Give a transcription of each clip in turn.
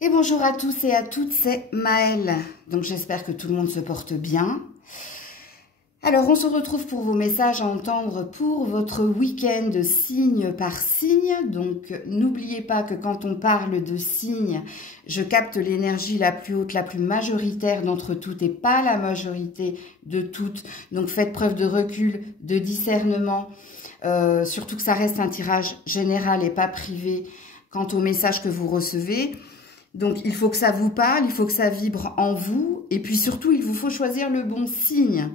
Et bonjour à tous et à toutes, c'est Maëlle. Donc j'espère que tout le monde se porte bien. Alors on se retrouve pour vos messages à entendre pour votre week-end signe par signe. Donc n'oubliez pas que quand on parle de signes, je capte l'énergie la plus haute, la plus majoritaire d'entre toutes et pas la majorité de toutes. Donc faites preuve de recul, de discernement. Surtout que ça reste un tirage général et pas privé quant au message que vous recevez. Donc, il faut que ça vous parle, il faut que ça vibre en vous. Et puis surtout, il vous faut choisir le bon signe.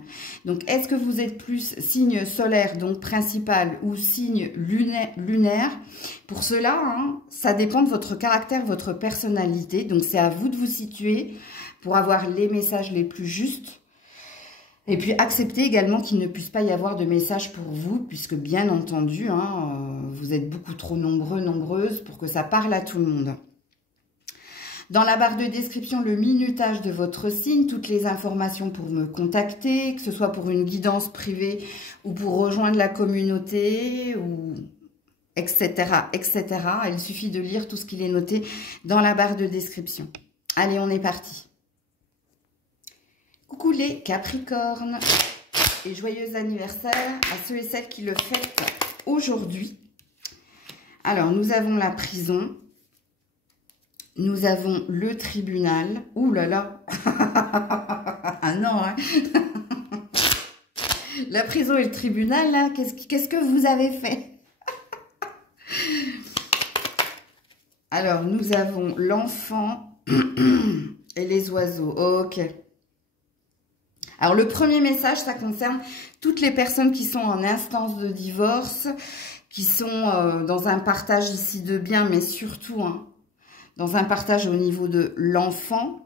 Donc, est-ce que vous êtes plus signe solaire, donc principal, ou signe lunaire? Pour cela, ça dépend de votre caractère, votre personnalité. Donc, c'est à vous de vous situer pour avoir les messages les plus justes. Et puis, acceptez également qu'il ne puisse pas y avoir de message pour vous, puisque bien entendu, vous êtes beaucoup trop nombreux, nombreuses pour que ça parle à tout le monde. Dans la barre de description, le minutage de votre signe, toutes les informations pour me contacter, que ce soit pour une guidance privée ou pour rejoindre la communauté, ou etc., etc. Il suffit de lire tout ce qu'il est noté dans la barre de description. Allez, on est parti. Coucou les Capricornes et joyeux anniversaire à ceux et celles qui le fêtent aujourd'hui. Alors, nous avons la prison. Nous avons le tribunal. Ouh là là. Ah non, hein. La prison et le tribunal, là, qu'est-ce que vous avez fait? Alors, nous avons l'enfant et les oiseaux. Ok. Alors, le premier message, ça concerne toutes les personnes qui sont en instance de divorce, qui sont dans un partage ici de biens, mais surtout, dans un partage au niveau de l'enfant.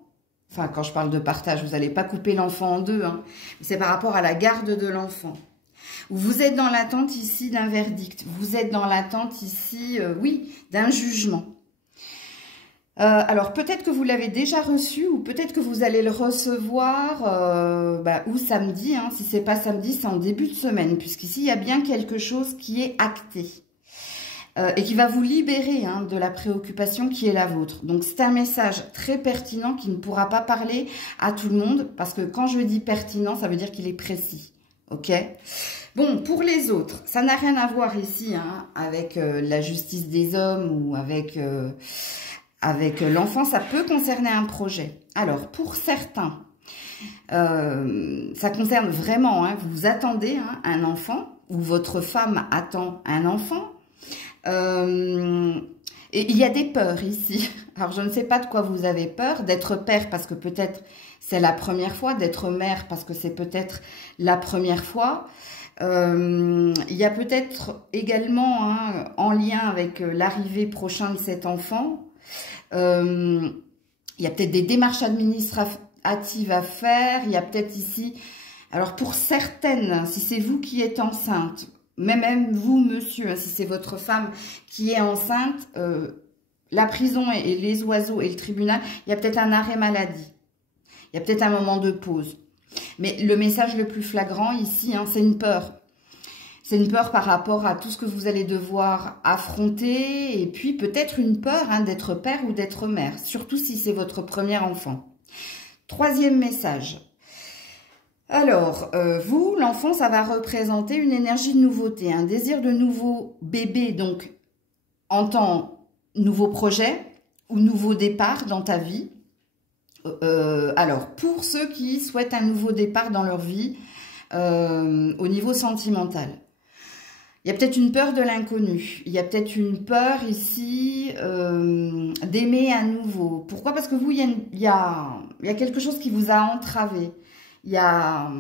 Enfin, quand je parle de partage, vous n'allez pas couper l'enfant en deux. C'est par rapport à la garde de l'enfant. Vous êtes dans l'attente ici d'un verdict. Vous êtes dans l'attente ici, oui, d'un jugement. Alors, peut-être que vous l'avez déjà reçu ou peut-être que vous allez le recevoir ou samedi. Si ce n'est pas samedi, c'est en début de semaine. Puisqu'ici, il y a bien quelque chose qui est acté. Et qui va vous libérer de la préoccupation qui est la vôtre. Donc, c'est un message très pertinent qui ne pourra pas parler à tout le monde, parce que quand je dis pertinent, ça veut dire qu'il est précis. Ok? Bon, pour les autres, ça n'a rien à voir ici avec la justice des hommes ou avec l'enfant. Ça peut concerner un projet. Alors, pour certains, ça concerne vraiment, vous attendez un enfant, ou votre femme attend un enfant. Et il y a des peurs ici. Alors, je ne sais pas de quoi vous avez peur. D'être père parce que peut-être c'est la première fois. D'être mère parce que c'est peut-être la première fois. Il y a peut-être également, en lien avec l'arrivée prochaine de cet enfant, il y a peut-être des démarches administratives à faire. Il y a peut-être ici... Alors, pour certaines, si c'est vous qui êtes enceinte... Même vous, monsieur, si c'est votre femme qui est enceinte, la prison et les oiseaux et le tribunal, il y a peut-être un arrêt maladie. Il y a peut-être un moment de pause. Mais le message le plus flagrant ici, c'est une peur. C'est une peur par rapport à tout ce que vous allez devoir affronter. Et puis peut-être une peur d'être père ou d'être mère. Surtout si c'est votre premier enfant. Troisième message. Alors, vous, l'enfant, ça va représenter une énergie de nouveauté, un désir de nouveau bébé, donc en tant nouveau projet ou nouveau départ dans ta vie. Alors, pour ceux qui souhaitent un nouveau départ dans leur vie au niveau sentimental, il y a peut-être une peur de l'inconnu. Il y a peut-être une peur ici d'aimer à nouveau. Pourquoi? Parce que vous, il y a quelque chose qui vous a entravé. Il y a...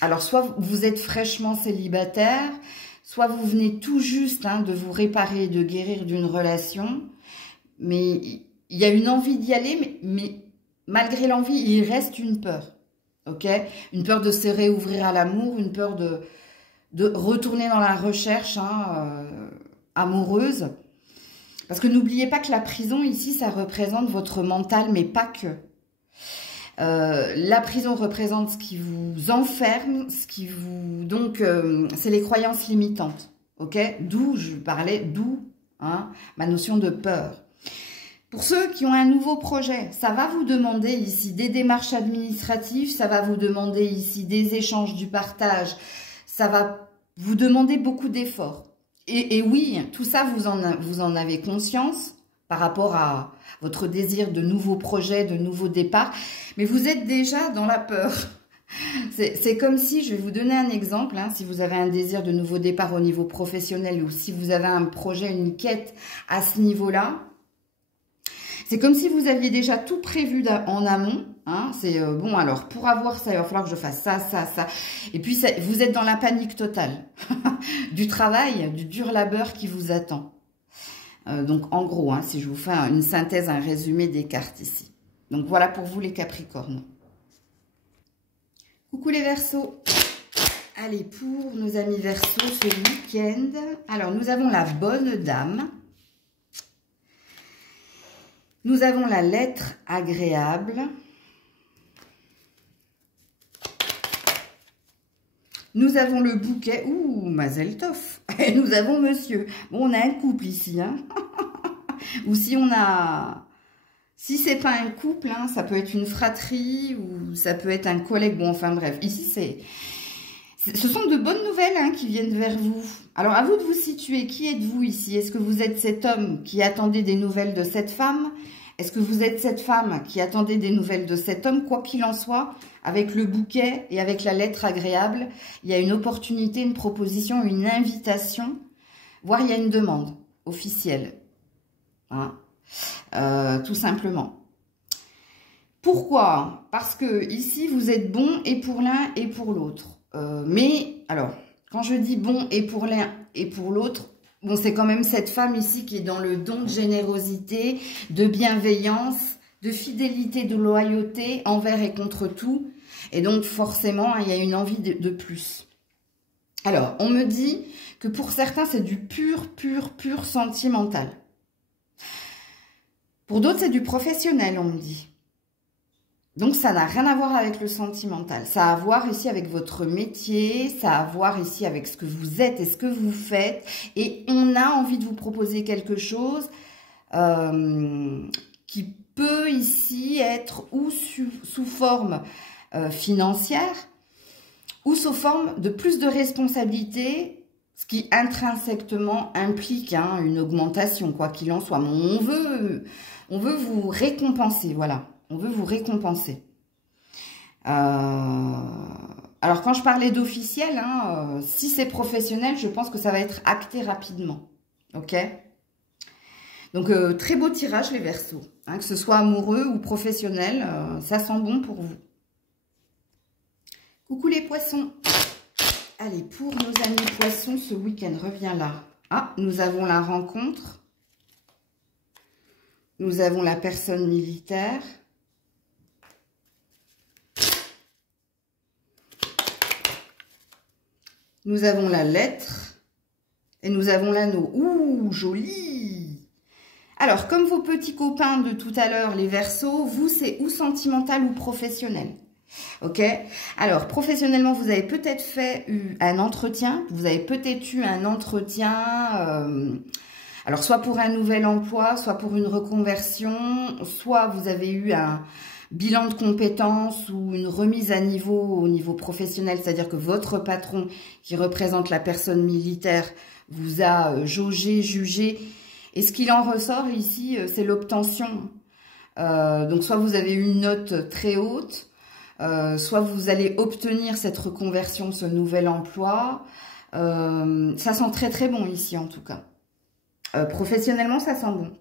Alors, soit vous êtes fraîchement célibataire, soit vous venez tout juste de vous réparer, de guérir d'une relation. Mais il y a une envie d'y aller, mais malgré l'envie, il reste une peur. Ok? Une peur de se réouvrir à l'amour, une peur de retourner dans la recherche amoureuse. Parce que n'oubliez pas que la prison, ici, ça représente votre mental, mais pas que. La prison représente ce qui vous enferme, ce qui vous... Donc, c'est les croyances limitantes, ok? D'où je parlais, d'où ma notion de peur. Pour ceux qui ont un nouveau projet, ça va vous demander ici des démarches administratives, ça va vous demander ici des échanges, du partage, ça va vous demander beaucoup d'efforts. Et oui, tout ça, vous en avez conscience par rapport à votre désir de nouveaux projets, de nouveaux départs, mais vous êtes déjà dans la peur. C'est comme si, je vais vous donner un exemple, hein, si vous avez un désir de nouveau départ au niveau professionnel ou si vous avez un projet, une quête à ce niveau-là, c'est comme si vous aviez déjà tout prévu en amont. Hein, c'est bon, alors pour avoir ça, il va falloir que je fasse ça, ça, ça. Et puis, vous êtes dans la panique totale du travail, du dur labeur qui vous attend. Donc, en gros, hein, si je vous fais une synthèse, un résumé des cartes ici. Donc, voilà pour vous les Capricornes. Coucou les Verseaux. Allez, pour nos amis Verseaux, ce week-end. Alors, nous avons la bonne dame. Nous avons la lettre agréable. Nous avons le bouquet. Ouh, Mazel Tov. Et nous avons monsieur. Bon, on a un couple ici. Hein. Ou si on a... Si c'est pas un couple, hein, ça peut être une fratrie ou ça peut être un collègue. Bon, enfin bref. Ici, ce sont de bonnes nouvelles hein, qui viennent vers vous. Alors, à vous de vous situer. Qui êtes-vous ici? Est-ce que vous êtes cet homme qui attendait des nouvelles de cette femme? Est-ce que vous êtes cette femme qui attendait des nouvelles de cet homme? Quoi qu'il en soit, avec le bouquet et avec la lettre agréable, il y a une opportunité, une proposition, une invitation, voire il y a une demande officielle. Hein, tout simplement. Pourquoi? Parce que ici, vous êtes bon et pour l'un et pour l'autre. Mais, alors, quand je dis bon et pour l'un et pour l'autre, bon, c'est quand même cette femme ici qui est dans le don de générosité, de bienveillance, de fidélité, de loyauté envers et contre tout. Et donc, forcément, il y a une envie de plus. Alors, on me dit que pour certains, c'est du pur sentimental. Pour d'autres, c'est du professionnel, on me dit. Donc, ça n'a rien à voir avec le sentimental. Ça a à voir ici avec votre métier, ça a à voir ici avec ce que vous êtes et ce que vous faites. Et on a envie de vous proposer quelque chose qui peut ici être ou sous forme financière ou sous forme de plus de responsabilité, ce qui intrinsèquement implique hein, une augmentation, quoi qu'il en soit. Mais on veut vous récompenser, voilà. On veut vous récompenser. Alors, quand je parlais d'officiel, hein, si c'est professionnel, je pense que ça va être acté rapidement. Ok? Donc, très beau tirage, les Verseaux. Hein, que ce soit amoureux ou professionnel, ça sent bon pour vous. Coucou les Poissons. Allez, pour nos amis Poissons, ce week-end, reviens là. Ah, nous avons la rencontre. Nous avons la personne militaire. Nous avons la lettre et nous avons l'anneau. Ouh, joli! Alors, comme vos petits copains de tout à l'heure, les Verseaux, vous, c'est ou sentimental ou professionnel. Ok? Alors, professionnellement, vous avez peut-être fait un entretien. Vous avez peut-être eu un entretien, alors soit pour un nouvel emploi, soit pour une reconversion, soit vous avez eu un bilan de compétences ou une remise à niveau au niveau professionnel, c'est-à-dire que votre patron qui représente la personne militaire vous a jaugé, jugé. Et ce qu'il en ressort ici, c'est l'obtention. Donc soit vous avez une note très haute, soit vous allez obtenir cette reconversion, ce nouvel emploi. Ça sent très très bon ici en tout cas. Professionnellement, ça sent bon.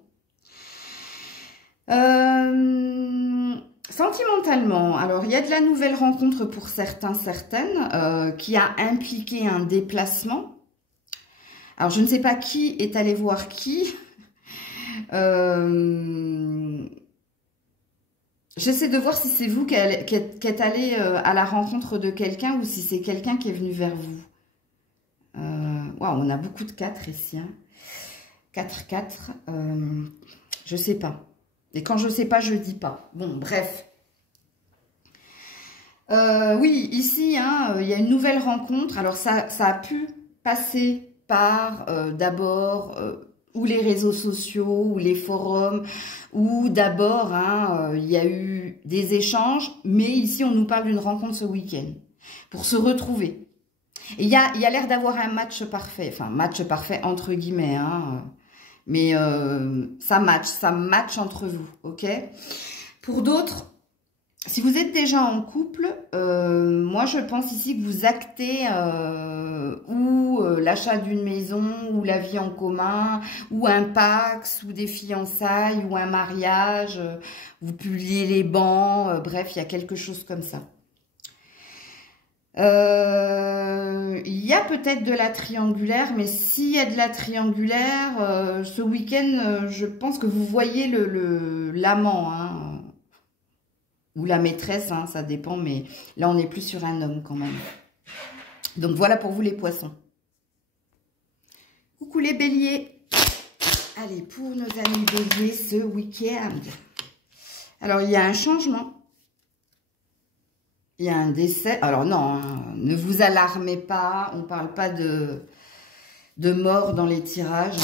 Sentimentalement, alors il y a de la nouvelle rencontre pour certains, certaines, qui a impliqué un déplacement. Alors je ne sais pas qui est allé voir qui. J'essaie de voir si c'est vous qui êtes allé à la rencontre de quelqu'un ou si c'est quelqu'un qui est venu vers vous. Waouh, on a beaucoup de 4 ici. Hein. 4, 4. Je sais pas. Et quand je sais pas, je dis pas. Bon, bref. Oui, ici, hein, il y a une nouvelle rencontre. Alors, ça a pu passer par d'abord ou les réseaux sociaux, ou les forums, où d'abord, hein, il y a eu des échanges, mais ici, on nous parle d'une rencontre ce week-end, pour se retrouver. Et il y a l'air d'avoir un match parfait, enfin, match parfait entre guillemets, hein, mais ça match entre vous, ok? Pour d'autres, si vous êtes déjà en couple, moi je pense ici que vous actez l'achat d'une maison, ou la vie en commun, ou un Pacs, ou des fiançailles, ou un mariage, vous publiez les bancs, bref, il y a quelque chose comme ça. Il y a peut-être de la triangulaire, mais s'il y a de la triangulaire, ce week-end, je pense que vous voyez l'amant, hein, ou la maîtresse, hein, ça dépend, mais là on est plus sur un homme quand même. Donc voilà pour vous les poissons. Coucou les béliers. Allez, pour nos amis béliers ce week-end. Alors il y a un changement. Il y a un décès. Alors non, hein, ne vous alarmez pas. On ne parle pas de mort dans les tirages.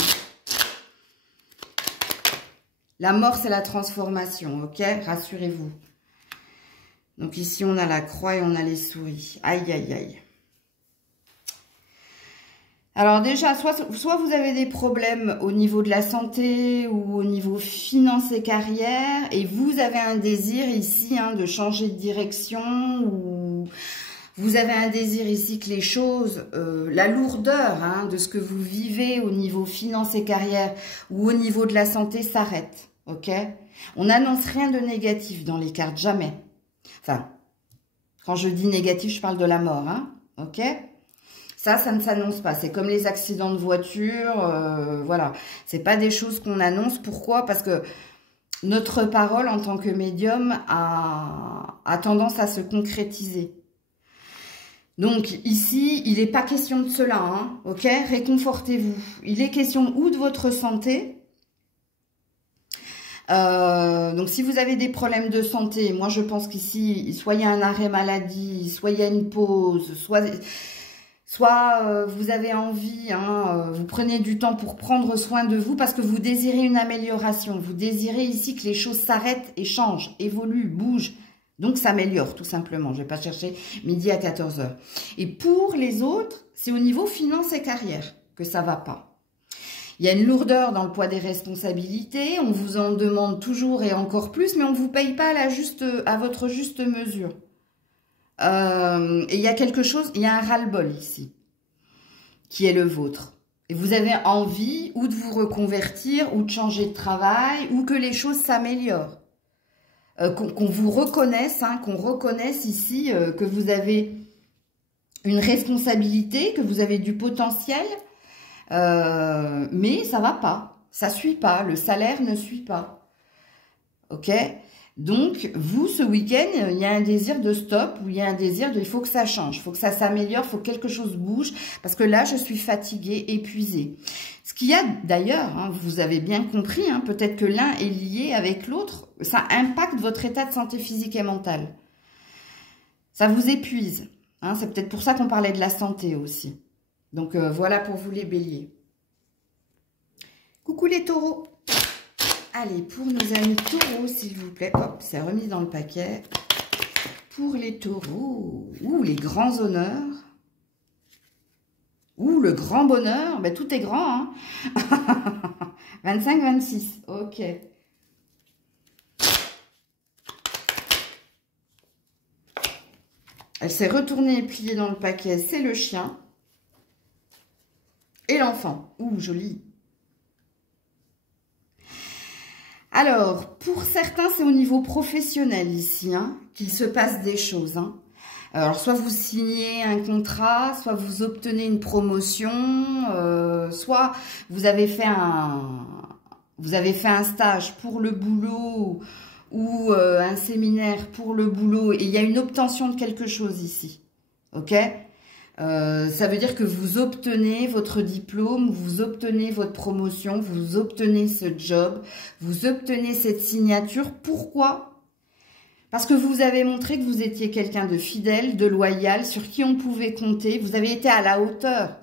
La mort, c'est la transformation, ok? Rassurez-vous. Donc ici, on a la croix et on a les souris. Aïe, aïe, aïe. Alors déjà, soit vous avez des problèmes au niveau de la santé ou au niveau finance et carrière, et vous avez un désir ici, hein, de changer de direction, ou vous avez un désir ici que les choses, la lourdeur, hein, de ce que vous vivez au niveau finance et carrière ou au niveau de la santé s'arrête, ok? On n'annonce rien de négatif dans les cartes, jamais. Enfin, quand je dis négatif, je parle de la mort, hein, ok? Ça ne s'annonce pas. C'est comme les accidents de voiture, voilà. C'est pas des choses qu'on annonce. Pourquoi? Parce que notre parole en tant que médium a tendance à se concrétiser. Donc ici, il n'est pas question de cela, hein, ok? Réconfortez-vous. Il est question ou de votre santé. Donc si vous avez des problèmes de santé, moi je pense qu'ici, soit il y a un arrêt maladie, soit il y a une pause, soit vous avez envie, hein, vous prenez du temps pour prendre soin de vous parce que vous désirez une amélioration. Vous désirez ici que les choses s'arrêtent et changent, évoluent, bougent. Donc, s'améliore tout simplement. Je ne vais pas chercher midi à 14 h. Et pour les autres, c'est au niveau finance et carrière que ça ne va pas. Il y a une lourdeur dans le poids des responsabilités. On vous en demande toujours et encore plus, mais on ne vous paye pas à votre juste mesure. Et il y a quelque chose, il y a un ras-le-bol ici, qui est le vôtre. Et vous avez envie ou de vous reconvertir, ou de changer de travail, ou que les choses s'améliorent. Qu'on vous reconnaisse, hein, qu'on reconnaisse ici que vous avez une responsabilité, que vous avez du potentiel, mais ça va pas, ça suit pas, le salaire ne suit pas. Ok ? Donc, vous, ce week-end, il y a un désir de stop, ou il y a un désir de, il faut que ça change, il faut que ça s'améliore, il faut que quelque chose bouge, parce que là, je suis fatiguée, épuisée. Ce qu'il y a d'ailleurs, hein, vous avez bien compris, hein, peut-être que l'un est lié avec l'autre, ça impacte votre état de santé physique et mentale. Ça vous épuise. Hein, c'est peut-être pour ça qu'on parlait de la santé aussi. Donc, voilà pour vous les béliers. Coucou les taureaux. Allez, pour nos amis taureaux, s'il vous plaît. Hop, c'est remis dans le paquet. Pour les taureaux. Ouh, les grands honneurs. Ouh, le grand bonheur. Ben, tout est grand, hein. 25-26. Ok. Elle s'est retournée et pliée dans le paquet. C'est le chien. Et l'enfant. Ouh, joli. Alors, pour certains, c'est au niveau professionnel ici, hein, qu'il se passe des choses. Hein. Alors, soit vous signez un contrat, soit vous obtenez une promotion, soit vous avez fait un stage pour le boulot ou un séminaire pour le boulot et il y a une obtention de quelque chose ici. Ok ? Ça veut dire que vous obtenez votre diplôme, vous obtenez votre promotion, vous obtenez ce job, vous obtenez cette signature. Pourquoi? Parce que vous avez montré que vous étiez quelqu'un de fidèle, de loyal, sur qui on pouvait compter. Vous avez été à la hauteur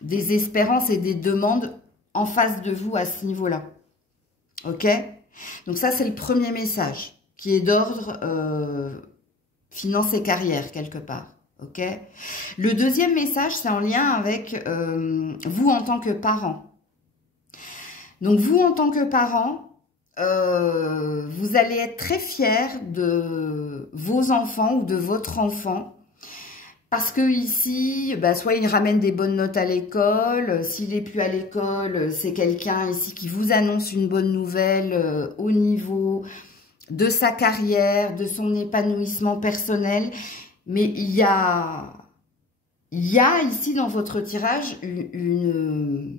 des espérances et des demandes en face de vous à ce niveau-là. Ok? Donc ça, c'est le premier message qui est d'ordre finance et carrière, quelque part. Ok. Le deuxième message, c'est en lien avec vous en tant que parent. Donc vous en tant que parent, vous allez être très fiers de vos enfants ou de votre enfant. Parce que ici, bah, soit il ramène des bonnes notes à l'école, s'il n'est plus à l'école, c'est quelqu'un ici qui vous annonce une bonne nouvelle au niveau de sa carrière, de son épanouissement personnel. Mais il y a ici dans votre tirage une...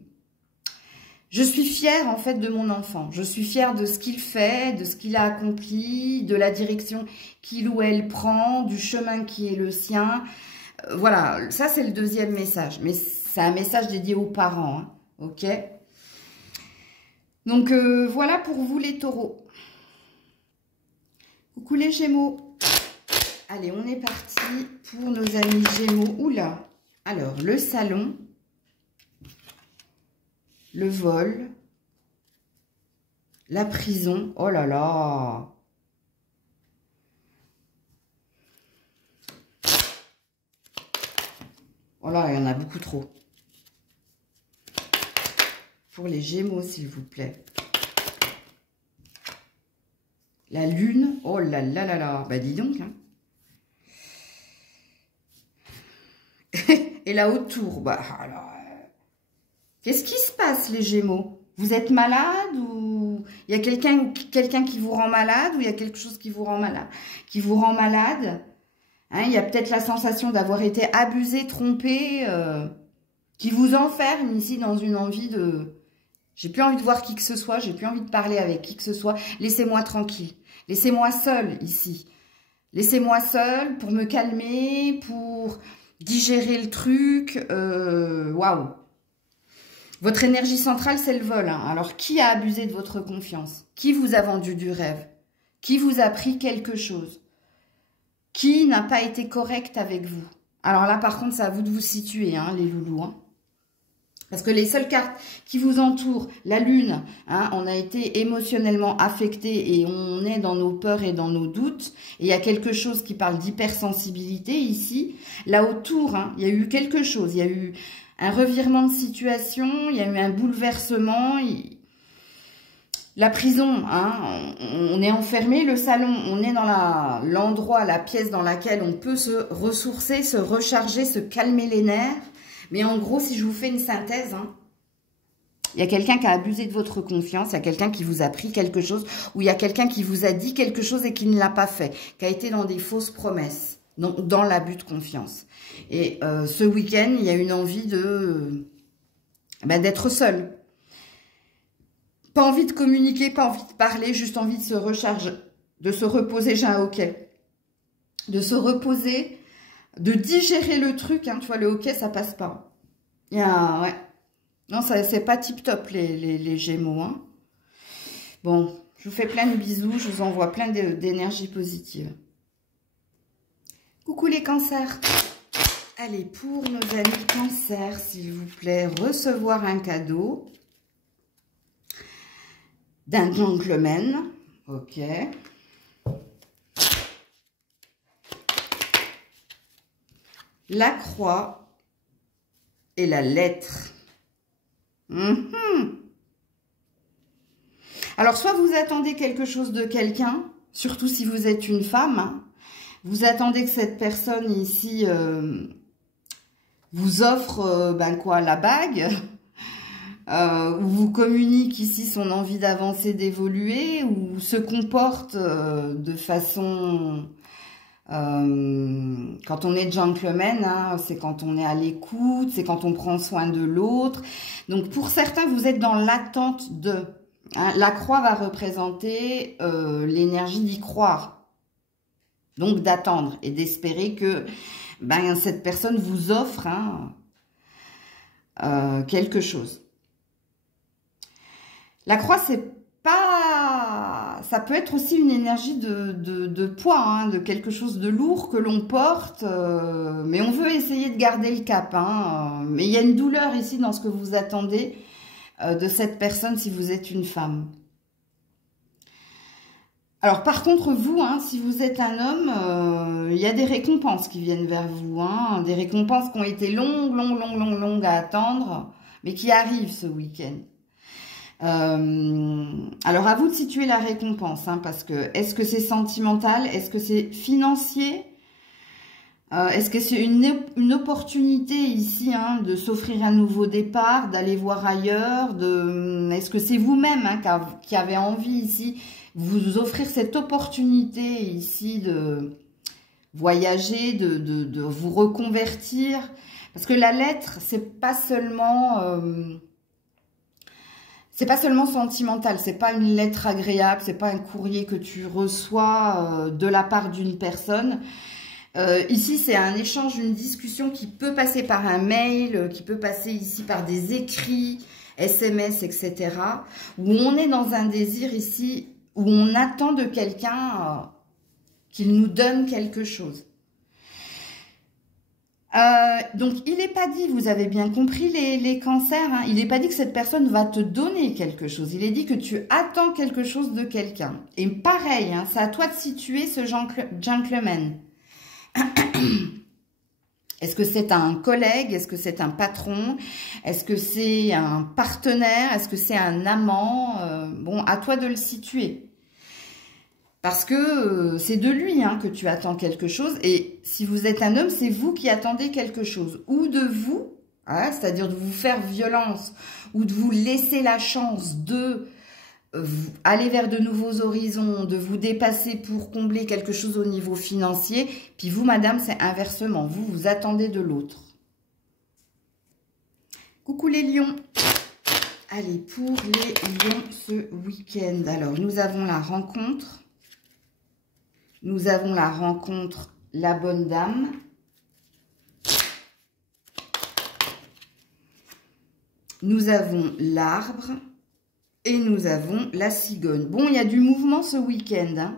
Je suis fière en fait de mon enfant. Je suis fière de ce qu'il fait, de ce qu'il a accompli, de la direction qu'il ou elle prend, du chemin qui est le sien. Voilà, ça c'est le deuxième message. Mais c'est un message dédié aux parents. Hein, ok? Donc voilà pour vous les taureaux. Coucou les Gémeaux. Allez, on est parti pour nos amis Gémeaux. Oula! Alors, le salon, le vol, la prison. Oh là là! Oh là, il y en a beaucoup trop. Pour les Gémeaux, s'il vous plaît. La lune. Oh là là là là! Bah dis donc, hein. Et la haute tour, bah alors, qu'est-ce qui se passe les Gémeaux? Vous êtes malade ou il y a quelqu'un qui vous rend malade ou il y a quelque chose qui vous rend malade, hein, il y a peut-être la sensation d'avoir été abusé, trompé, qui vous enferme ici dans une envie de... J'ai plus envie de voir qui que ce soit, j'ai plus envie de parler avec qui que ce soit. Laissez-moi tranquille, laissez-moi seule ici. Laissez-moi seule pour me calmer, pour... digérer le truc, waouh. Votre énergie centrale, c'est le vol. Hein. Alors, qui a abusé de votre confiance? Qui vous a vendu du rêve? Qui vous a pris quelque chose? Qui n'a pas été correct avec vous? Alors là, par contre, c'est à vous de vous situer, hein, les loulous. Hein. Parce que les seules cartes qui vous entourent, la lune, hein, on a été émotionnellement affecté et on est dans nos peurs et dans nos doutes. Et il y a quelque chose qui parle d'hypersensibilité ici. Là autour, hein, il y a eu quelque chose. Il y a eu un revirement de situation, il y a eu un bouleversement. La prison, hein, on est enfermé. Le salon, on est dans l'endroit, la pièce dans laquelle on peut se ressourcer, se recharger, se calmer les nerfs. Mais en gros, si je vous fais une synthèse, hein, il y a quelqu'un qui a abusé de votre confiance, il y a quelqu'un qui vous a pris quelque chose, ou il y a quelqu'un qui vous a dit quelque chose et qui ne l'a pas fait, qui a été dans des fausses promesses, dans l'abus de confiance. Et ce week-end, il y a une envie d'être seul. Pas envie de communiquer, pas envie de parler, juste envie de se recharger, de se reposer, j'ai un hockey. De se reposer... de digérer le truc, hein, tu vois, le hockey, ça passe pas. Il y a, ouais. Non, c'est pas tip-top, les Gémeaux. Hein. Bon, je vous fais plein de bisous, je vous envoie plein d'énergie positive. Coucou les cancers. Allez, pour nos amis cancers, s'il vous plaît, recevoir un cadeau d'un gentleman. Ok. La croix et la lettre. Alors, soit vous attendez quelque chose de quelqu'un, surtout si vous êtes une femme, hein, vous attendez que cette personne ici vous offre la bague, ou vous communique ici son envie d'avancer, d'évoluer, ou se comporte de façon... quand on est gentleman, hein, c'est quand on est à l'écoute, c'est quand on prend soin de l'autre. Donc pour certains, vous êtes dans l'attente de... Hein, la croix va représenter l'énergie d'y croire. Donc d'attendre et d'espérer que cette personne vous offre quelque chose. La croix, c'est pas... Ça peut être aussi une énergie de poids, hein, de quelque chose de lourd que l'on porte, mais on veut essayer de garder le cap. Hein, mais il y a une douleur ici dans ce que vous attendez de cette personne si vous êtes une femme. Alors par contre, vous, hein, si vous êtes un homme, il y a des récompenses qui viennent vers vous, hein, des récompenses qui ont été longues à attendre, mais qui arrivent ce week-end. Alors à vous de situer la récompense, hein, parce que est-ce que c'est sentimental, est-ce que c'est financier, est-ce que c'est une opportunité ici, hein, de s'offrir un nouveau départ, d'aller voir ailleurs, est-ce que c'est vous-même, hein, qui avez envie ici vous offrir cette opportunité ici de voyager, de vous reconvertir, parce que la lettre c'est pas seulement sentimental, c'est pas une lettre agréable, c'est pas un courrier que tu reçois de la part d'une personne. Ici, c'est un échange, une discussion qui peut passer par un mail, qui peut passer ici par des écrits, SMS, etc. Où on est dans un désir ici, où on attend de quelqu'un qu'il nous donne quelque chose. Donc, il n'est pas dit, vous avez bien compris les cancers, hein, il n'est pas dit que cette personne va te donner quelque chose. Il est dit que tu attends quelque chose de quelqu'un. Et pareil, hein, c'est à toi de situer ce gentleman. Est-ce que c'est un collègue? Est-ce que c'est un patron? Est-ce que c'est un partenaire? Est-ce que c'est un amant? Bon, à toi de le situer. Parce que c'est de lui, hein, que tu attends quelque chose. Et si vous êtes un homme, c'est vous qui attendez quelque chose. Ou de vous, hein, c'est-à-dire de vous faire violence, ou de vous laisser la chance de aller vers de nouveaux horizons, de vous dépasser pour combler quelque chose au niveau financier. Puis vous, madame, c'est inversement. Vous, vous attendez de l'autre. Coucou les lions. Allez, pour les lions ce week-end. Alors, nous avons la rencontre. Nous avons la rencontre, la bonne dame. Nous avons l'arbre. Et nous avons la cigogne. Bon, il y a du mouvement ce week-end.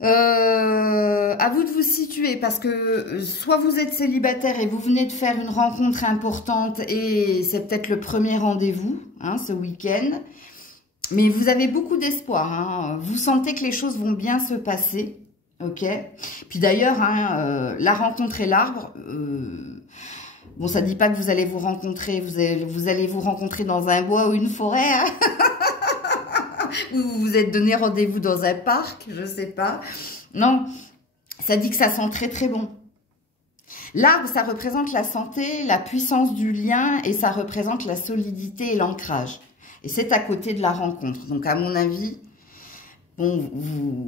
Hein. À vous de vous situer parce que soit vous êtes célibataire et vous venez de faire une rencontre importante et c'est peut-être le premier rendez-vous, hein, ce week-end. Mais vous avez beaucoup d'espoir. Hein. Vous sentez que les choses vont bien se passer. Ok. Puis d'ailleurs, hein, la rencontre et l'arbre... bon, ça ne dit pas que vous allez vous rencontrer, vous allez vous rencontrer dans un bois ou une forêt, hein. Ou vous vous êtes donné rendez-vous dans un parc, je ne sais pas. Non, ça dit que ça sent très très bon. L'arbre, ça représente la santé, la puissance du lien et ça représente la solidité et l'ancrage. Et c'est à côté de la rencontre. Donc à mon avis, bon,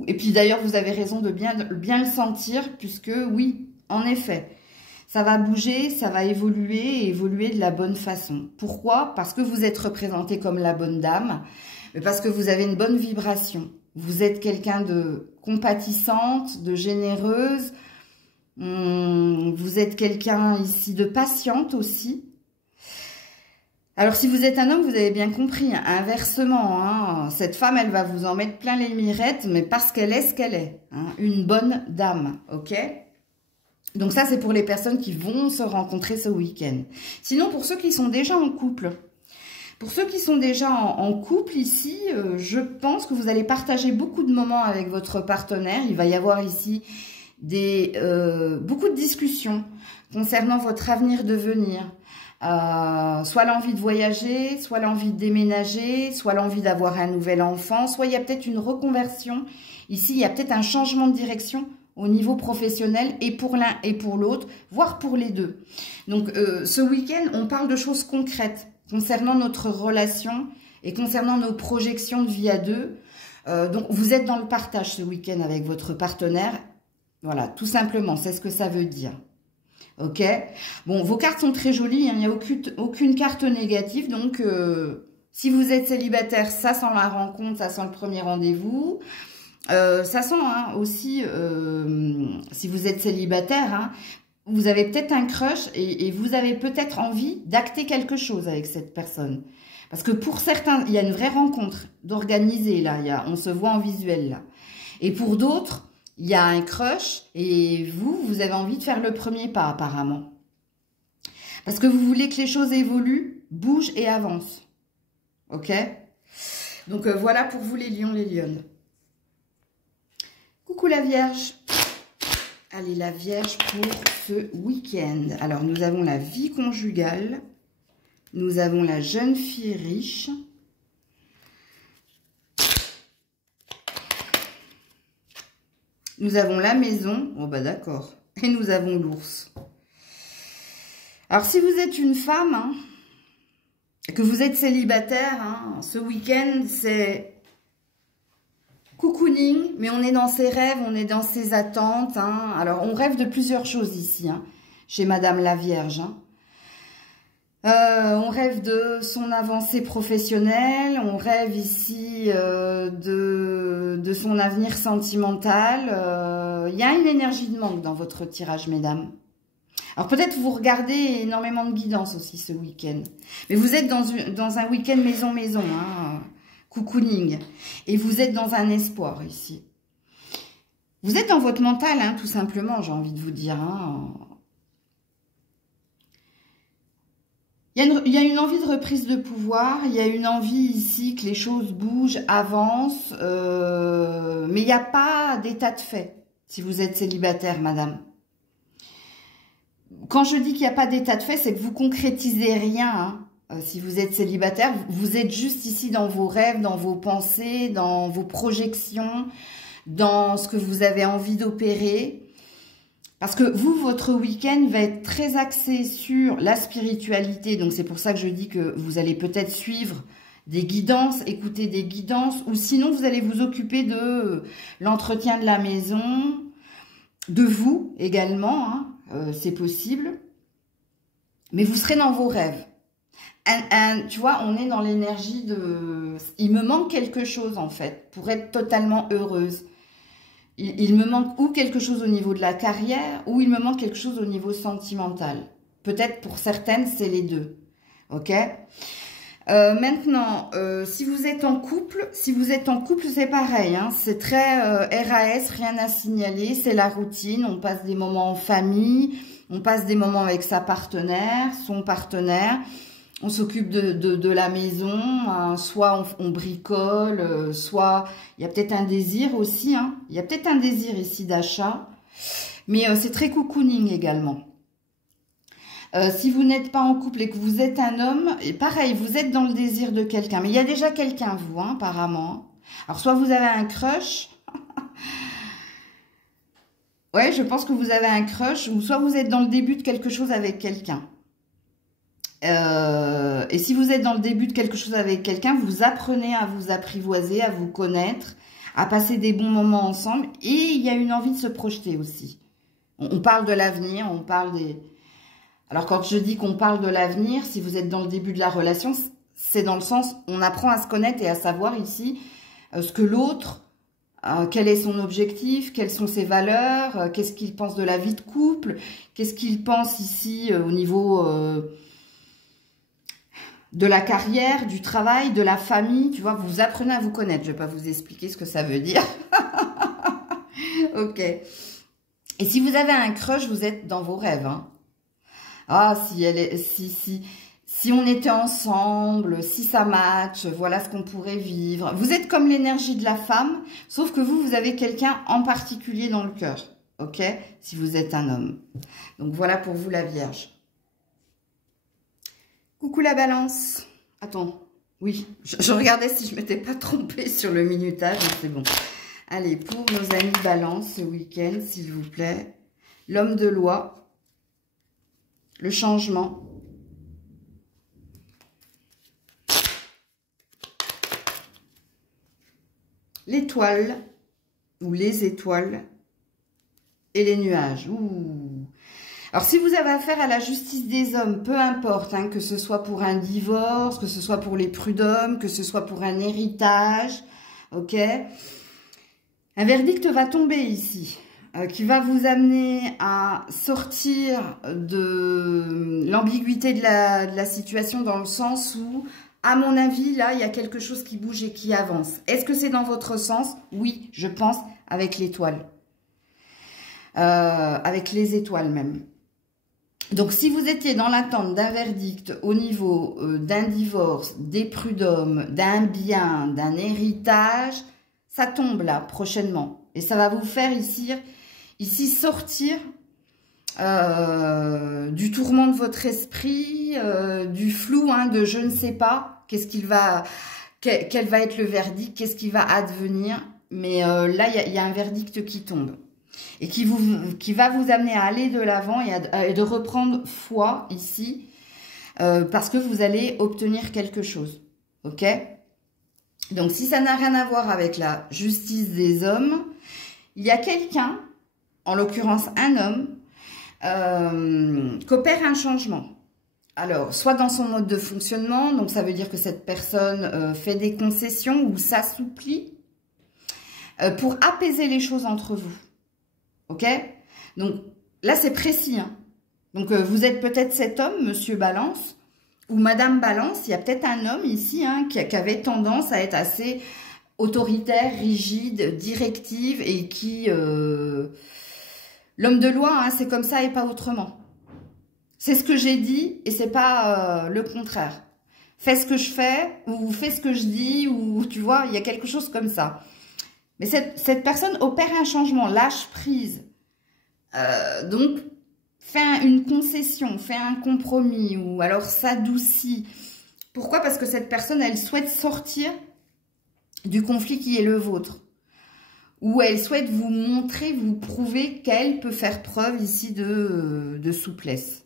et puis d'ailleurs vous avez raison de bien le sentir puisque oui, en effet... Ça va bouger, ça va évoluer et évoluer de la bonne façon. Pourquoi? Parce que vous êtes représenté comme la bonne dame, mais parce que vous avez une bonne vibration. Vous êtes quelqu'un de compatissante, de généreuse. Vous êtes quelqu'un ici de patiente aussi. Alors, si vous êtes un homme, vous avez bien compris. Hein, inversement, hein, cette femme, elle va vous en mettre plein les mirettes, mais parce qu'elle est ce qu'elle est. Hein, une bonne dame, ok? Donc ça, c'est pour les personnes qui vont se rencontrer ce week-end. Sinon, pour ceux qui sont déjà en couple, ici, je pense que vous allez partager beaucoup de moments avec votre partenaire. Il va y avoir ici beaucoup de discussions concernant votre avenir de venir. Soit l'envie de voyager, soit l'envie de déménager, soit l'envie d'avoir un nouvel enfant, soit il y a peut-être une reconversion. Ici, il y a peut-être un changement de direction au niveau professionnel et pour l'un et pour l'autre, voire pour les deux. Donc, ce week-end, on parle de choses concrètes concernant notre relation et concernant nos projections de vie à deux. Donc, vous êtes dans le partage ce week-end avec votre partenaire. Voilà, tout simplement, c'est ce que ça veut dire. Ok? Bon, vos cartes sont très jolies, hein, il n'y a aucune carte négative. Donc, si vous êtes célibataire, ça sent la rencontre, ça sent le premier rendez-vous. Ça sent hein, aussi, si vous êtes célibataire, hein, vous avez peut-être un crush et vous avez peut-être envie d'acter quelque chose avec cette personne. Parce que pour certains, il y a une vraie rencontre d'organiser là, on se voit en visuel là. Et pour d'autres, il y a un crush et vous avez envie de faire le premier pas apparemment. Parce que vous voulez que les choses évoluent, bougent et avancent. Ok ? Donc voilà pour vous les lions, les lionnes. Coucou la Vierge. Allez, la Vierge pour ce week-end. Alors, nous avons la vie conjugale. Nous avons la jeune fille riche. Nous avons la maison. Oh bah d'accord. Et nous avons l'ours. Alors, si vous êtes une femme, hein, que vous êtes célibataire, hein, ce week-end, c'est cocooning, mais on est dans ses rêves, on est dans ses attentes. Hein. Alors, on rêve de plusieurs choses ici, hein, chez Madame la Vierge. Hein. On rêve de son avancée professionnelle, on rêve ici de son avenir sentimental. Il y a une énergie de manque dans votre tirage, mesdames. Alors peut-être vous regardez énormément de guidance aussi ce week-end. Mais vous êtes dans un week-end maison-maison, hein, cocooning. Et vous êtes dans un espoir ici. Vous êtes dans votre mental, hein, tout simplement, j'ai envie de vous dire. Hein. Il y a une envie de reprise de pouvoir, il y a une envie ici que les choses bougent, avancent, mais il n'y a pas d'état de fait si vous êtes célibataire, madame. Quand je dis qu'il n'y a pas d'état de fait, c'est que vous concrétisez rien. Hein. Si vous êtes célibataire, vous êtes juste ici dans vos rêves, dans vos pensées, dans vos projections, dans ce que vous avez envie d'opérer. Parce que vous, votre week-end va être très axé sur la spiritualité. Donc, c'est pour ça que je dis que vous allez peut-être suivre des guidances, écouter des guidances. Ou sinon, vous allez vous occuper de l'entretien de la maison, de vous également. Hein, c'est possible. Mais vous serez dans vos rêves. Tu vois, on est dans l'énergie de... Il me manque quelque chose, en fait, pour être totalement heureuse. Il me manque ou quelque chose au niveau de la carrière, ou il me manque quelque chose au niveau sentimental. Peut-être pour certaines, c'est les deux. Ok. Maintenant, si vous êtes en couple, c'est pareil. Hein, c'est très RAS, rien à signaler. C'est la routine. On passe des moments en famille, on passe des moments avec sa partenaire, son partenaire. On s'occupe de la maison, hein, soit on bricole, soit il y a peut-être un désir aussi. Hein, il y a peut-être un désir ici d'achat, mais c'est très cocooning également. Si vous n'êtes pas en couple et que vous êtes un homme, et pareil, vous êtes dans le désir de quelqu'un. Mais il y a déjà quelqu'un, vous, hein, apparemment. Alors, soit vous avez un crush. Ouais, je pense que vous avez un crush. Ou soit vous êtes dans le début de quelque chose avec quelqu'un. Et si vous êtes dans le début de quelque chose avec quelqu'un, vous apprenez à vous apprivoiser, à vous connaître, à passer des bons moments ensemble. Et il y a une envie de se projeter aussi. On parle de l'avenir, on parle des... Alors quand je dis qu'on parle de l'avenir, si vous êtes dans le début de la relation, c'est dans le sens, on apprend à se connaître et à savoir ici ce que l'autre, quel est son objectif, quelles sont ses valeurs, qu'est-ce qu'il pense de la vie de couple, qu'est-ce qu'il pense ici au niveau... de la carrière, du travail, de la famille, tu vois, vous apprenez à vous connaître. Je ne vais pas vous expliquer ce que ça veut dire. Ok. Et si vous avez un crush, vous êtes dans vos rêves. Hein. Ah, si on était ensemble, si ça match, voilà ce qu'on pourrait vivre. Vous êtes comme l'énergie de la femme, sauf que vous avez quelqu'un en particulier dans le cœur. Ok? Si vous êtes un homme. Donc voilà pour vous la Vierge. Coucou la Balance. Attends, oui, je regardais si je m'étais pas trompée sur le minutage, c'est bon. Allez, pour nos amis Balance ce week-end, s'il vous plaît. L'homme de loi. Le changement. L'étoile, ou les étoiles, et les nuages. Ouh. Alors, si vous avez affaire à la justice des hommes, peu importe, hein, que ce soit pour un divorce, que ce soit pour les prud'hommes, que ce soit pour un héritage, ok, un verdict va tomber ici, qui va vous amener à sortir de l'ambiguïté de la situation dans le sens où, à mon avis, là, il y a quelque chose qui bouge et qui avance. Est-ce que c'est dans votre sens? Oui, je pense, avec l'étoile. Avec les étoiles même. Donc, si vous étiez dans l'attente d'un verdict au niveau d'un divorce, des prud'hommes, d'un bien, d'un héritage, ça tombe là, prochainement. Et ça va vous faire ici sortir du tourment de votre esprit, du flou, hein, de je ne sais pas, quel va être le verdict, qu'est-ce qui va advenir. Mais là, il y a un verdict qui tombe. Et qui va vous amener à aller de l'avant et de reprendre foi ici, parce que vous allez obtenir quelque chose, ok? Donc, si ça n'a rien à voir avec la justice des hommes, il y a quelqu'un, en l'occurrence un homme, qu'opère un changement. Alors, soit dans son mode de fonctionnement, donc ça veut dire que cette personne fait des concessions ou s'assouplit pour apaiser les choses entre vous. Ok? Donc, là, c'est précis. Hein. Donc, vous êtes peut-être cet homme, Monsieur Balance, ou Madame Balance. Il y a peut-être un homme ici hein, qui avait tendance à être assez autoritaire, rigide, directive et qui... L'homme de loi, hein, c'est comme ça et pas autrement. C'est ce que j'ai dit et c'est pas le contraire. Fais ce que je fais ou fais ce que je dis ou tu vois, il y a quelque chose comme ça. Mais cette personne opère un changement, lâche prise. Donc, fait une concession, fait un compromis ou alors s'adoucit. Pourquoi? Parce que cette personne, elle souhaite sortir du conflit qui est le vôtre. Ou elle souhaite vous montrer, vous prouver qu'elle peut faire preuve ici de souplesse.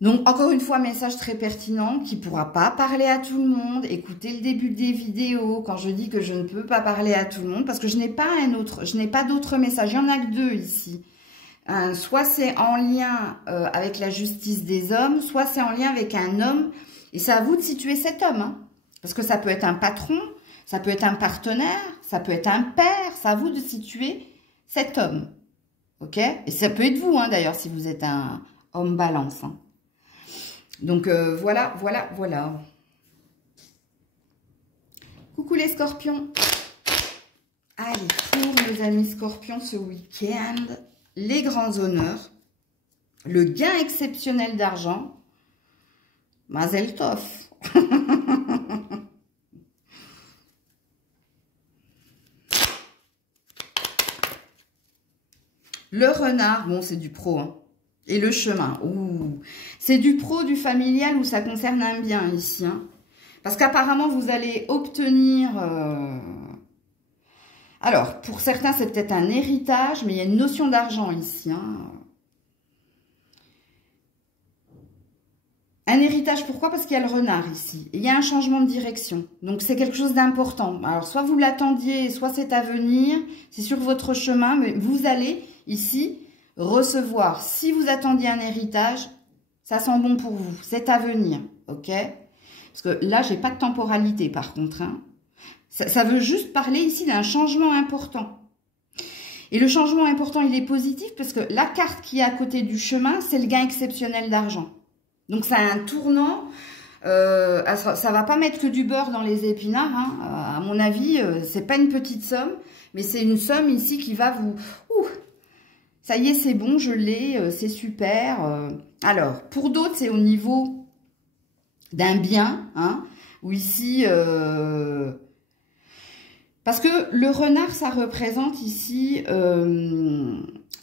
Donc, encore une fois, message très pertinent qui ne pourra pas parler à tout le monde. Écoutez le début des vidéos quand je dis que je ne peux pas parler à tout le monde parce que je n'ai pas d'autres messages. Il n'y en a que deux ici. Soit c'est en lien avec la justice des hommes, soit c'est en lien avec un homme. Et c'est à vous de situer cet homme. Hein, parce que ça peut être un patron, ça peut être un partenaire, ça peut être un père. C'est à vous de situer cet homme. Ok? Et ça peut être vous, hein, d'ailleurs, si vous êtes un homme balance. Hein. Donc, voilà. Coucou les scorpions. Allez, pour nos amis scorpions ce week-end, les grands honneurs, le gain exceptionnel d'argent, Mazel Tov. Le renard, bon, c'est du pro, hein. Et le chemin, ouh, c'est du pro, du familial où ça concerne un bien ici. Hein. Parce qu'apparemment, vous allez obtenir... Alors, pour certains, c'est peut-être un héritage, mais il y a une notion d'argent ici. Hein. Un héritage, pourquoi? Parce qu'il y a le renard ici. Et il y a un changement de direction. Donc, c'est quelque chose d'important. Alors, soit vous l'attendiez, soit c'est à venir. C'est sur votre chemin, mais vous allez ici... recevoir, si vous attendiez un héritage, ça sent bon pour vous, c'est à venir, ok? Parce que là, j'ai pas de temporalité par contre. Hein. Ça veut juste parler ici d'un changement important. Et le changement important, il est positif parce que la carte qui est à côté du chemin, c'est le gain exceptionnel d'argent. Donc, ça a un tournant. Ça va pas mettre que du beurre dans les épinards. Hein. À mon avis, c'est pas une petite somme, mais c'est une somme ici qui va vous... Ça y est, c'est bon, je l'ai, c'est super. Alors, pour d'autres, c'est au niveau d'un bien, hein, où ici... parce que le renard, ça représente ici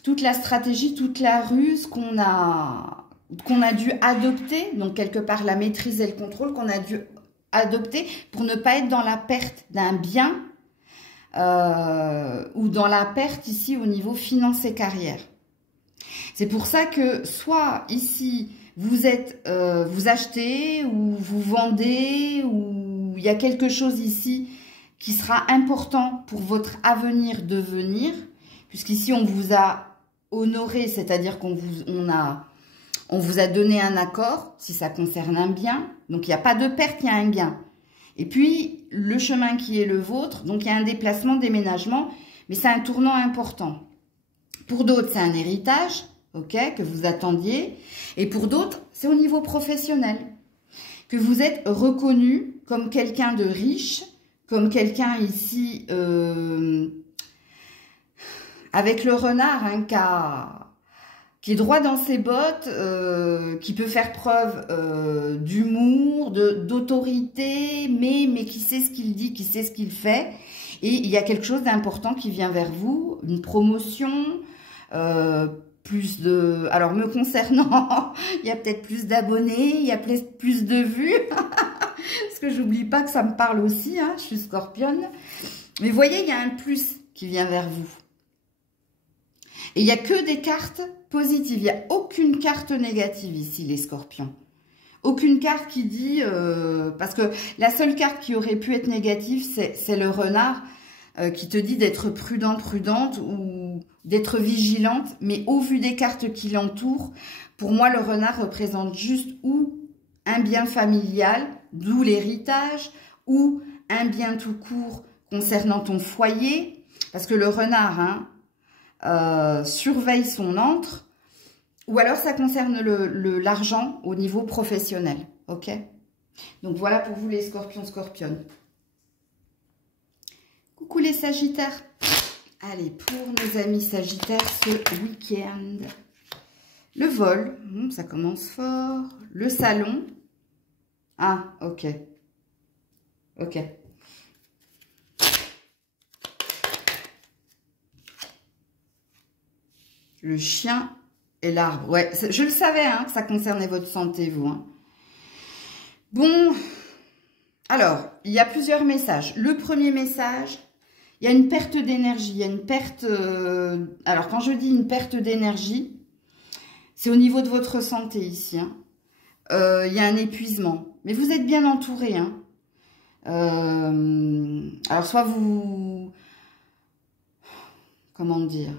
toute la stratégie, toute la ruse qu'on a dû adopter, donc quelque part la maîtrise et le contrôle qu'on a dû adopter pour ne pas être dans la perte d'un bien, ou dans la perte ici au niveau finance et carrière. C'est pour ça que soit ici vous achetez ou vous vendez ou il y a quelque chose ici qui sera important pour votre avenir devenir, puisqu'ici on vous a honoré, c'est-à-dire qu'on vous a donné un accord si ça concerne un bien, donc il n'y a pas de perte, il y a un gain. Et puis, le chemin qui est le vôtre, donc il y a un déplacement, déménagement, mais c'est un tournant important. Pour d'autres, c'est un héritage, ok, que vous attendiez. Et pour d'autres, c'est au niveau professionnel, que vous êtes reconnu comme quelqu'un de riche, comme quelqu'un ici, avec le renard, hein, qui est droit dans ses bottes, qui peut faire preuve d'humour, d'autorité, mais qui sait ce qu'il dit, qui sait ce qu'il fait. Et il y a quelque chose d'important qui vient vers vous, une promotion, plus de... Alors, me concernant, il y a peut-être plus d'abonnés, il y a plus de vues. Parce que j'oublie pas que ça me parle aussi, hein, je suis scorpionne. Mais vous voyez, il y a un plus qui vient vers vous. Et il n'y a que des cartes positives. Il n'y a aucune carte négative ici, les scorpions. Aucune carte qui dit... parce que la seule carte qui aurait pu être négative, c'est le renard qui te dit d'être prudent, prudente ou d'être vigilante. Mais au vu des cartes qui l'entourent, pour moi, le renard représente juste ou un bien familial, d'où l'héritage, ou un bien tout court concernant ton foyer. Parce que le renard... hein, surveille son antre, ou alors ça concerne l'argent au niveau professionnel, ok? Donc voilà pour vous les scorpions, scorpionnes. Coucou les sagittaires. Allez, pour nos amis sagittaires, ce week-end. Le vol, ça commence fort. Le salon. Ah, ok. Ok. Le chien et l'arbre. Ouais, je le savais, hein, que ça concernait votre santé, vous. Hein. Bon, alors, il y a plusieurs messages. Le premier message, il y a une perte d'énergie. Il y a une perte... alors, quand je dis une perte d'énergie, c'est au niveau de votre santé ici. Hein. Il y a un épuisement. Mais vous êtes bien entouré. Hein. Alors, soit vous... Comment dire ?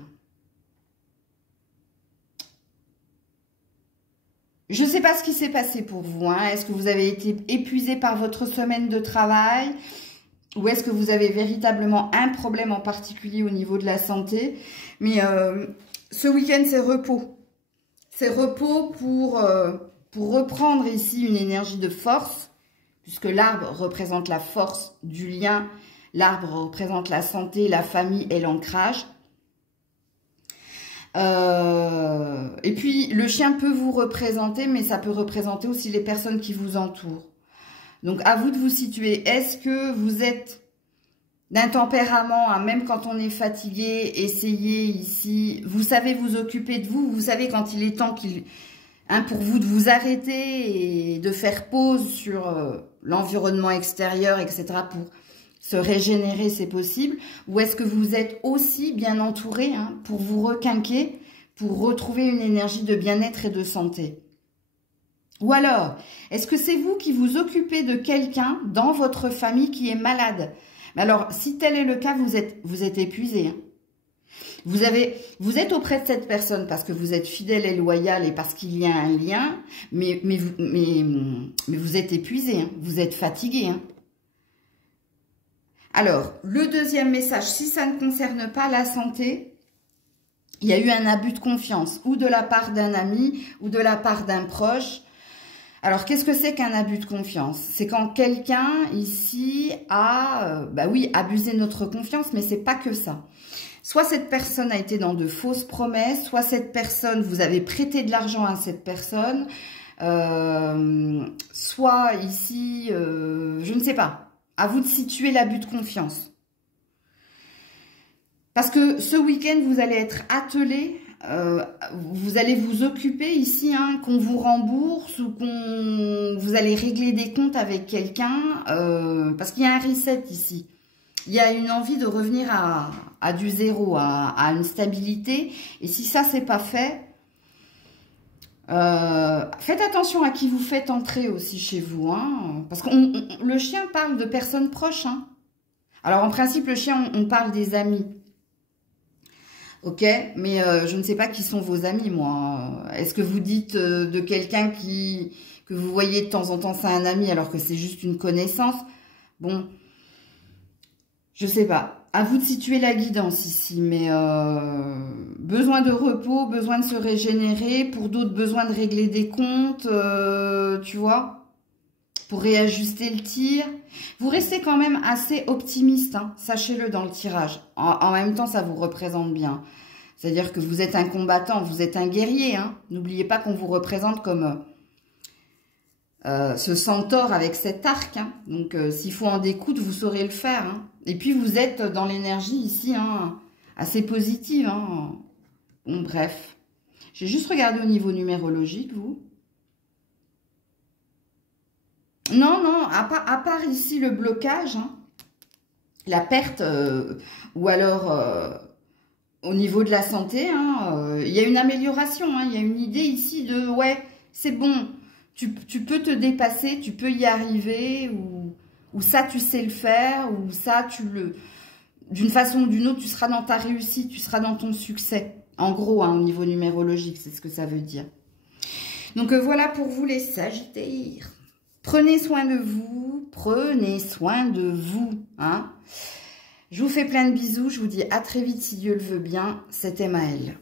Je ne sais pas ce qui s'est passé pour vous. Hein. Est-ce que vous avez été épuisé par votre semaine de travail? Ou est-ce que vous avez véritablement un problème en particulier au niveau de la santé? Mais ce week-end, c'est repos. C'est repos pour reprendre ici une énergie de force. Puisque l'arbre représente la force du lien. L'arbre représente la santé, la famille et l'ancrage. Et puis, le chien peut vous représenter, mais ça peut représenter aussi les personnes qui vous entourent. Donc, à vous de vous situer. Est-ce que vous êtes d'un tempérament, hein, même quand on est fatigué, essayez ici, vous savez vous occuper de vous, vous savez quand il est temps pour vous de vous arrêter et de faire pause sur l'environnement extérieur, etc., pour se régénérer, c'est possible. Ou est-ce que vous êtes aussi bien entouré, hein, pour vous requinquer, pour retrouver une énergie de bien-être et de santé? Ou alors, est-ce que c'est vous qui vous occupez de quelqu'un dans votre famille qui est malade? Alors, si tel est le cas, vous êtes épuisé. Hein. Vous êtes auprès de cette personne parce que vous êtes fidèle et loyal et parce qu'il y a un lien, mais vous êtes épuisé, hein, vous êtes fatigué. Hein. Alors, le deuxième message, si ça ne concerne pas la santé, il y a eu un abus de confiance, ou de la part d'un ami, ou de la part d'un proche. Alors, qu'est-ce que c'est qu'un abus de confiance? C'est quand quelqu'un, ici, a, oui, abusé notre confiance, mais c'est pas que ça. Soit cette personne a été dans de fausses promesses, soit cette personne, vous avez prêté de l'argent à cette personne, soit ici, je ne sais pas. À vous de situer l'abus de confiance. Parce que ce week-end, vous allez être attelé, vous allez vous occuper ici, hein, qu'on vous rembourse ou vous allez régler des comptes avec quelqu'un, parce qu'il y a un reset ici. Il y a une envie de revenir à du zéro, à une stabilité. Et si ça, c'est pas fait, faites attention à qui vous faites entrer aussi chez vous, hein, parce que le chien parle de personnes proches. Hein. Alors en principe, le chien, on parle des amis. Ok, mais je ne sais pas qui sont vos amis, moi. Est-ce que vous dites de quelqu'un que vous voyez de temps en temps, c'est un ami, alors que c'est juste une connaissance? Bon, je sais pas. À vous de situer la guidance ici, mais besoin de repos, besoin de se régénérer, pour d'autres, besoin de régler des comptes, tu vois, pour réajuster le tir. Vous restez quand même assez optimiste, hein, sachez-le dans le tirage. En même temps, ça vous représente bien. C'est-à-dire que vous êtes un combattant, vous êtes un guerrier. Hein. N'oubliez pas qu'on vous représente comme ce centaure avec cet arc. Hein. Donc, s'il faut en découdre, vous saurez le faire. Hein. Et puis, vous êtes dans l'énergie ici, hein, assez positive. Hein. Bon, bref. J'ai juste regardé au niveau numérologique, vous. Non, non, à part ici le blocage, hein, la perte, ou alors au niveau de la santé, hein, il y a une amélioration, hein, il y a une idée ici de, ouais, c'est bon, tu peux te dépasser, tu peux y arriver, ou ça, tu sais le faire, ou ça, d'une façon ou d'une autre, tu seras dans ta réussite, tu seras dans ton succès. En gros, hein, au niveau numérologique, c'est ce que ça veut dire. Donc, voilà pour vous les Sagittaires. Prenez soin de vous, prenez soin de vous. Hein. Je vous fais plein de bisous, je vous dis à très vite si Dieu le veut bien. C'était Maëlle.